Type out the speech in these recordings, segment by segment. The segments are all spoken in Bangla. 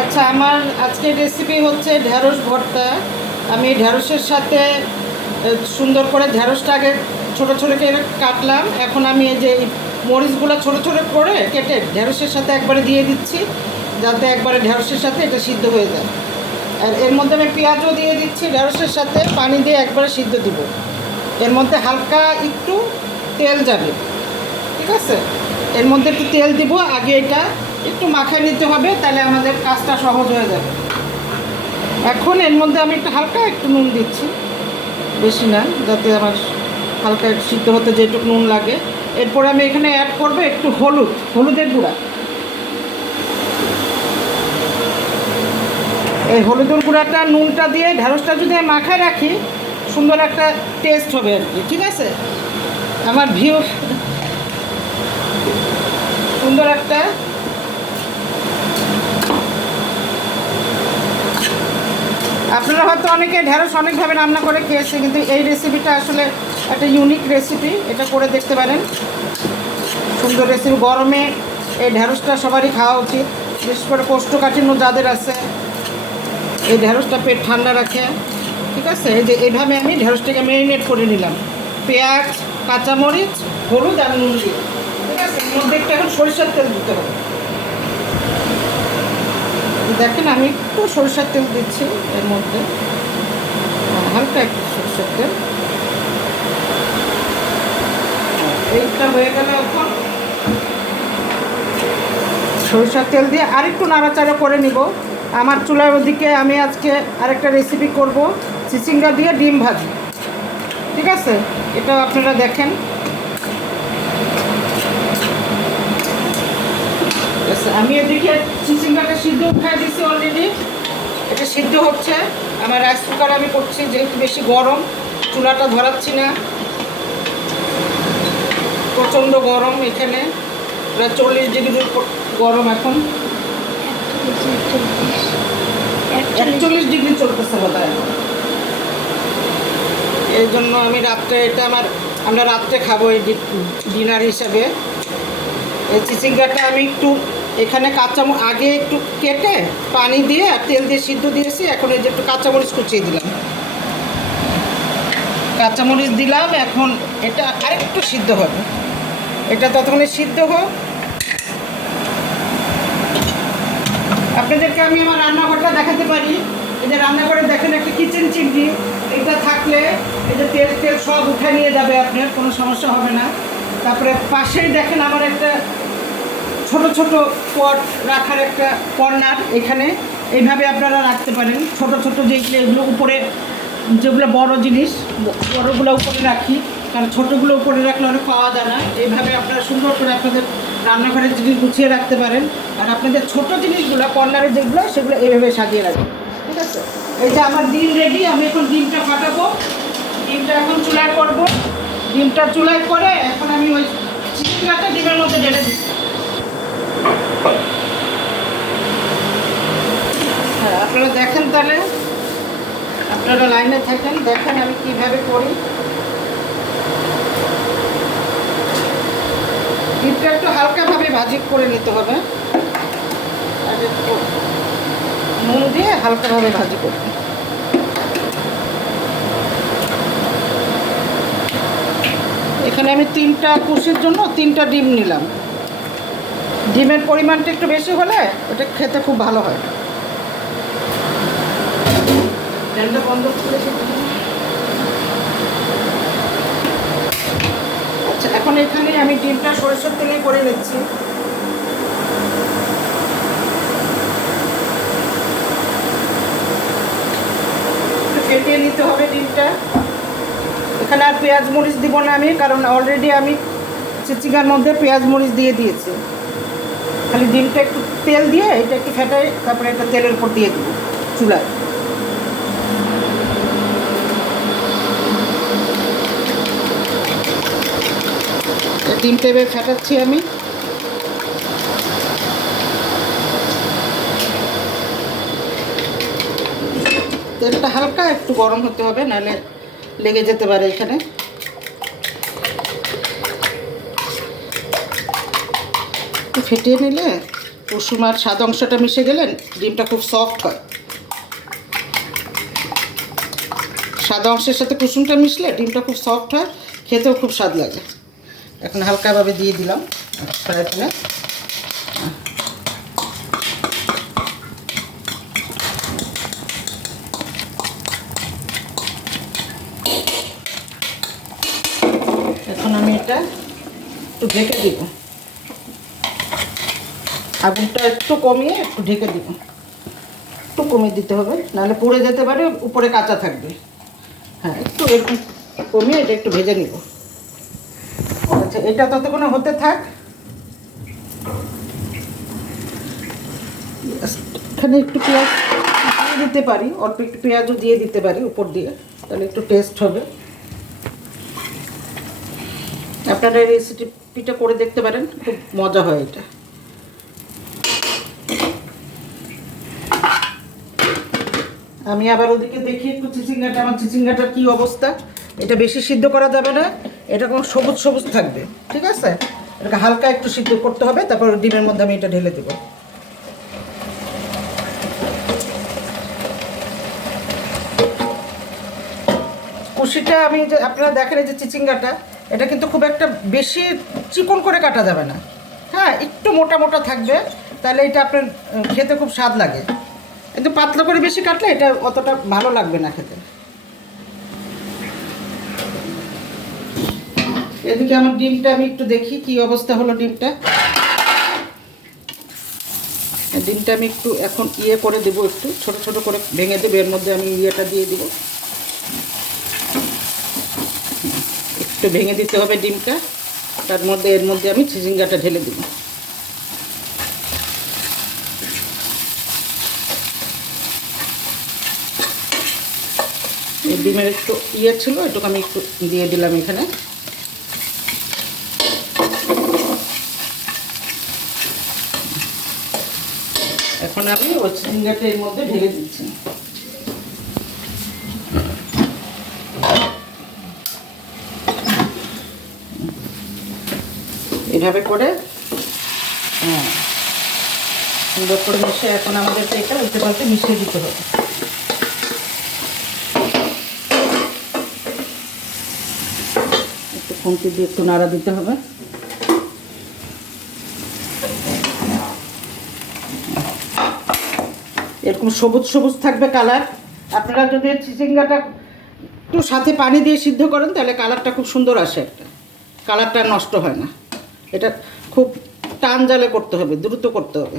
আচ্ছা, আমার আজকের রেসিপি হচ্ছে ঢ্যাঁড়স ভর্তা। আমি ঢ্যাঁড়সের সাথে সুন্দর করে ঢ্যাঁড়সটা আগে ছোটো ছোটো করে কাটলাম। এখন আমি এই যে মরিচগুলো ছোটো ছোটো করে কেটে ঢ্যাঁড়সের সাথে একবারে দিয়ে দিচ্ছি, যাতে একবারে ঢ্যাঁড়সের সাথে এটা সিদ্ধ হয়ে যায়। আর এর মধ্যে আমি পেঁয়াজও দিয়ে দিচ্ছি, ঢ্যাঁড়সের সাথে পানি দিয়ে একবারে সিদ্ধ দিব। এর মধ্যে হালকা একটু তেল যাবে, ঠিক আছে? এর মধ্যে একটু তেল দিব, আগে এটা একটু মাখিয়ে নিতে হবে, তাহলে আমাদের কাজটা সহজ হয়ে যাবে। এখন এর মধ্যে আমি হালকা একটু নুন দিচ্ছি, বেশি না, যাতে আমার হালকা একটু সিদ্ধ হতে যেটুকু নুন লাগে। এরপরে আমি এখানে অ্যাড করবো একটু হলুদের গুঁড়া। এই হলুদের গুঁড়াটা নুনটা দিয়ে ঢ্যাঁড়সটা যদি আমি মাখায় রাখি, সুন্দর একটা টেস্ট হবে আর কি, ঠিক আছে? আমার ভিউ সুন্দর একটা আপনারা হয়তো অনেকে ঢ্যাঁড়স অনেকভাবে রান্না করে খেয়েছে, কিন্তু এই রেসিপিটা আসলে একটা ইউনিক রেসিপি, এটা করে দেখতে পারেন। সুন্দর রেসিপি, গরমে এই ঢ্যাঁড়সটা সবারই খাওয়া উচিত, বিশেষ করে কোষ্ঠকাঠিন্য যাদের আছে। এই ঢ্যাঁড়সটা পেট ঠান্ডা রাখে, ঠিক আছে? এই যে এইভাবে আমি ঢ্যাঁড়সটাকে ম্যারিনেট করে নিলাম, পেঁয়াজ, কাঁচামরিচ, হলুদ আর নুন দিয়ে, ঠিক আছে? এর মধ্যে একটু এখন সরিষার তেল দিতে হবে। দেখেন আমি একটু সরিষার তেল দিচ্ছি এর মধ্যে, হালকা একটু সরিষার তেল। এইটা হয়ে গেল, এখন সরিষার তেল দিয়ে আরেকটু নাড়াচাড়া করে নিব। আমার চুলার ওদিকে আমি আজকে আরেকটা রেসিপি করব, চিচিঙ্গা দিয়ে ডিম ভাজি, ঠিক আছে? এটা আপনারা দেখেন। আমি এদিকে চিচিঙ্গাটা সিদ্ধ উঠাই দিচ্ছি অলরেডি, এটা সিদ্ধ হচ্ছে। আমার রাইস কুকারে আমি করছি, যেহেতু বেশি গরম, চুলাটা ধরাচ্ছি না। প্রচণ্ড গরম, এখানে প্রায় 40 ডিগ্রির গরম, এখন 41 ডিগ্রি চলতেছে বোধ হয়। এই জন্য আমি রাত্রে আমরা রাত্রে খাবো এই ডিনার হিসাবে। এই চিচিঙ্গাটা আমি একটু এখানে আগে একটু কেটে পানি দিয়ে আর তেল দিয়ে সিদ্ধ দিয়েছি। এখন এই যে একটু কাঁচামরিচ কুচিয়ে দিলাম, কাঁচামরিচ দিলাম। এখন এটা আরেকটু সিদ্ধ হবে, এটা ততক্ষণে সিদ্ধ হোক। আপনাদেরকে আমি আমার রান্নাঘরটা দেখাতে পারি। এই যে রান্নাঘরে দেখেন একটা কিচেন চিমনি, এটা থাকলে এই যে তেল সব উঠে নিয়ে যাবে, আপনার কোনো সমস্যা হবে না। তারপরে পাশেই দেখেন আমার একটা ছোট ছোট পট রাখার একটা কর্নার, এখানে এইভাবে আপনারা রাখতে পারেন। ছোট ছোট যেগুলো, এগুলো উপরে, যেগুলো বড় জিনিস, বড়গুলো উপরে রাখি, কারণ ছোটোগুলো উপরে রাখলে অনেক পাওয়া যায় না। এইভাবে আপনারা সুন্দর করে আপনাদের রান্নাঘরের জিনিস গুছিয়ে রাখতে পারেন। আর আপনাদের ছোট জিনিসগুলো, কর্নারের যেগুলো, সেগুলো এইভাবে সাজিয়ে রাখবেন, ঠিক আছে? এই যে আমার ডিম রেডি, আমি এখন ডিমটা ফাটাবো। ডিমটা এখন চুলায় করব। ডিমটা চুলায় করে এখন আমি ওই চিকেনটা ডিমের মধ্যে ঢেলে দিচ্ছি। হ্যাঁ, আপনারা দেখেন, তাহলে আপনারা লাইনে থাকেন, দেখেন আমি কিভাবে করি। ডিমটা একটু হালকাভাবে ভাজি করে নিতে হবে, আর একটু নুন দিয়ে হালকাভাবে ভাজি করতে। এখানে আমি 3টা কুশির জন্য 3টা ডিম নিলাম। ডিমের পরিমাণটা একটু বেশি হলে ওটা খেতে খুব ভালো হয়। তেলটা বন্ধ করে। আচ্ছা, এখন এখানে আমি ডিমটা সরিষার তেলে করে নিচ্ছি। ফেটিয়ে নিতে হবে ডিমটা। এখানে আর পেঁয়াজ মরিচ দিব না আমি, কারণ অলরেডি আমি চিচিঙ্গার মধ্যে পেঁয়াজ মরিচ দিয়ে দিয়েছি। খালি ডিমটা একটু তেল দিয়ে এটা একটু ফেটাই, তারপরে এটা তেলের উপর দিয়ে দিব চুলায়। ডিমটা এবার ফেটাচ্ছি আমি। তেলটা হালকা একটু গরম হতে হবে, নাহলে লেগে যেতে পারে এখানে। ফেটিয়ে নিলে কুসুম আর স্বাদ অংশটা মিশে গেলেন ডিমটা খুব সফট হয়। সাদা অংশের সাথে কুসুমটা মিশলে ডিমটা খুব সফট হয়, খেতেও খুব স্বাদ লাগে। এখন হালকাভাবে দিয়ে দিলাম ফ্রাই প্যানে। এখন আমি এটা একটু ঢেকে দিব, আগুনটা একটু কমিয়ে একটু ঢেকে দিব, একটু কমিয়ে দিতে হবে, নাহলে পুড়ে যেতে পারে, উপরে কাঁচা থাকবে। হ্যাঁ, একটু এরকম কমিয়ে এটা একটু ভেজে নিব। আচ্ছা, এটা ততক্ষণ হতে থাক। এখানে একটু পেঁয়াজ দিয়ে দিতে পারি, অল্প একটু পেঁয়াজও দিয়ে দিতে পারি উপর দিয়ে, তাহলে একটু টেস্ট হবে। আপনারা এই রেসিপিটা করে দেখতে পারেন, খুব মজা হয় এটা। আমি আবার ওদিকে দেখি একটু চিচিঙ্গাটা, আমার চিচিঙ্গাটার কী অবস্থা। এটা বেশি সিদ্ধ করা যাবে না, এটা কোনো সবুজ সবুজ থাকবে, ঠিক আছে? এটাকে হালকা একটু সিদ্ধ করতে হবে, তারপর ডিমের মধ্যে আমি এটা ঢেলে দেবো। কুশিটা আমি যে আপনারা দেখেন, এই যে চিচিঙ্গাটা, এটা কিন্তু খুব একটা বেশি চিকন করে কাটা যাবে না। হ্যাঁ, একটু মোটা মোটা থাকবে, তাহলে এটা আপনার খেতে খুব স্বাদ লাগে। কিন্তু পাতলা করে বেশি কাটলে এটা অতটা ভালো লাগবে না খেতে। এদিকে আমার ডিমটা আমি একটু দেখি কি অবস্থা হলো ডিমটা। ডিমটা আমি একটু এখন করে দেবো, একটু ছোট ছোট করে ভেঙে দেবো, এর মধ্যে আমি ইয়েটা দিয়ে দিব। একটু ভেঙে দিতে হবে ডিমটা, তার মধ্যে এর মধ্যে আমি চিচিঙ্গাটা ঢেলে দেব। এই ডিমের একটু ছিল, এটুকু আমি একটু দিয়ে দিলাম এখানে। এখন আমি ওই চিচিঙ্গাটা এর মধ্যে ঢেলে দিচ্ছি। এভাবে করে সুন্দর করে মিশিয়ে এখন আমাদেরকে এটা উল্টে পাল্টে মিশিয়ে দিতে হবে। একটু খুন্তি দিয়ে একটু নাড়া দিতে হবে। এরকম সবুজ সবুজ থাকবে কালার। আপনারা যদি চিচিঙ্গাটা একটু সাথে পানি দিয়ে সিদ্ধ করেন, তাহলে কালারটা খুব সুন্দর আসে, একটা কালারটা নষ্ট হয় না। এটা খুব টান জালে করতে হবে, দ্রুত করতে হবে।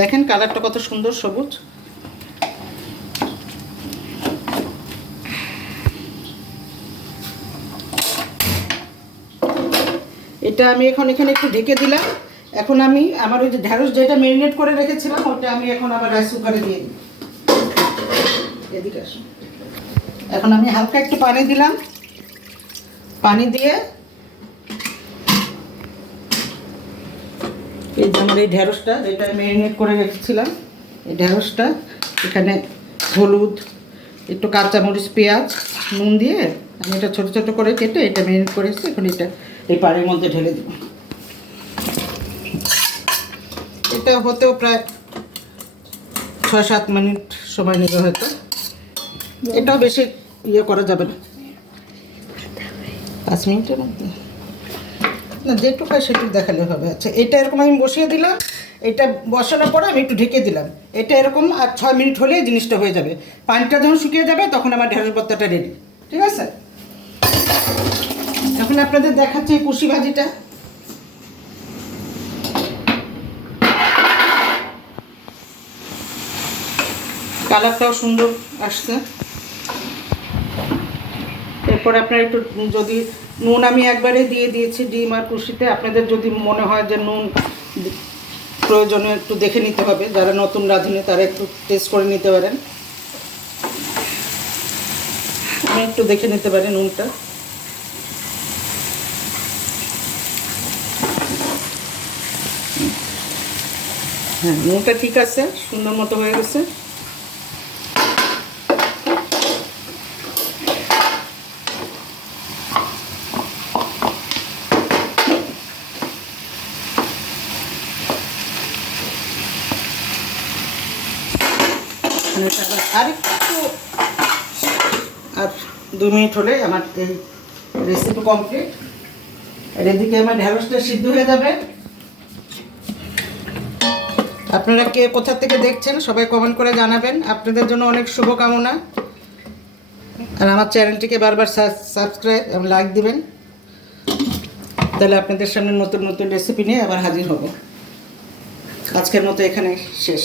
দেখেন কালারটা কত সুন্দর সবুজ। এটা আমি এখন এখানে একটু ঢেকে দিলাম। এখন আমি আমার ওই যে ঢ্যাঁড়স যেটা ম্যারিনেট করে রেখেছিলাম, ওটা আমি এখন আবার রাইস কুকারে দিয়ে দিই। এদিকে আসুন। এখন আমি হালকা একটু পানি দিলাম, পানি দিয়ে এই যে আমার এই ঢ্যাঁড়সটা যেটা ম্যারিনেট করে রেখেছিলাম, এই ঢ্যাঁড়সটা এখানে হলুদ, একটু কাঁচামরিচ, পেঁয়াজ, নুন দিয়ে আমি এটা ছোটো ছোটো করে কেটে এটা ম্যারিনেট করেছি। এখন এটা এই পানির মধ্যে ঢেলে দেব। এটা হতেও প্রায় 6-7 মিনিট সময় নেবে হয়তো, এটাও বেশি করা যাবে না, 5 মিনিটের মধ্যে না, যেটুকু হয় সেটুকু দেখালে হবে। আচ্ছা, এটা এরকম আমি বসিয়ে দিলাম। এটা বসানোর পরে আমি একটু ঢেকে দিলাম। এটা এরকম আর 6 মিনিট হলেই জিনিসটা হয়ে যাবে। পানিটা যখন শুকিয়ে যাবে তখন আমার ঢেঁড়স ভর্তাটা রেডি, ঠিক আছে? এখন আপনাদের দেখাচ্ছি এই কুশি ভাজিটা। কালারটাও সুন্দর আসছে। এরপর আপনারা একটু যদি নুন আমি একবারে দিয়ে দিয়েছি ডিম আর কুশিতে, আপনাদের যদি মনে হয় যে নুন প্রয়োজনে একটু দেখে নিতে হবে, যারা নতুন রাঁধুনি তারা একটু টেস্ট করে নিতে পারেন। আমি একটু দেখে নিতে পারি নুনটা। হ্যাঁ, নুনটা ঠিক আছে, সুন্দর মতো হয়ে গেছে। এটা আর একটু, আর 2 মিনিট হলে আমার এই রেসিপি কমপ্লিট। আর এদিকে আমার ঢেঁড়সটা সিদ্ধ হয়ে যাবে। আপনারা কে কোথা থেকে দেখছেন সবাই কমেন্ট করে জানাবেন। আপনাদের জন্য অনেক শুভকামনা। আর আমার চ্যানেলটিকে বারবার সাবস্ক্রাইব এবং লাইক দিবেন, তাহলে আপনাদের সামনে নতুন নতুন রেসিপি নিয়ে আবার হাজির হব। আজকের মতো এখানে শেষ।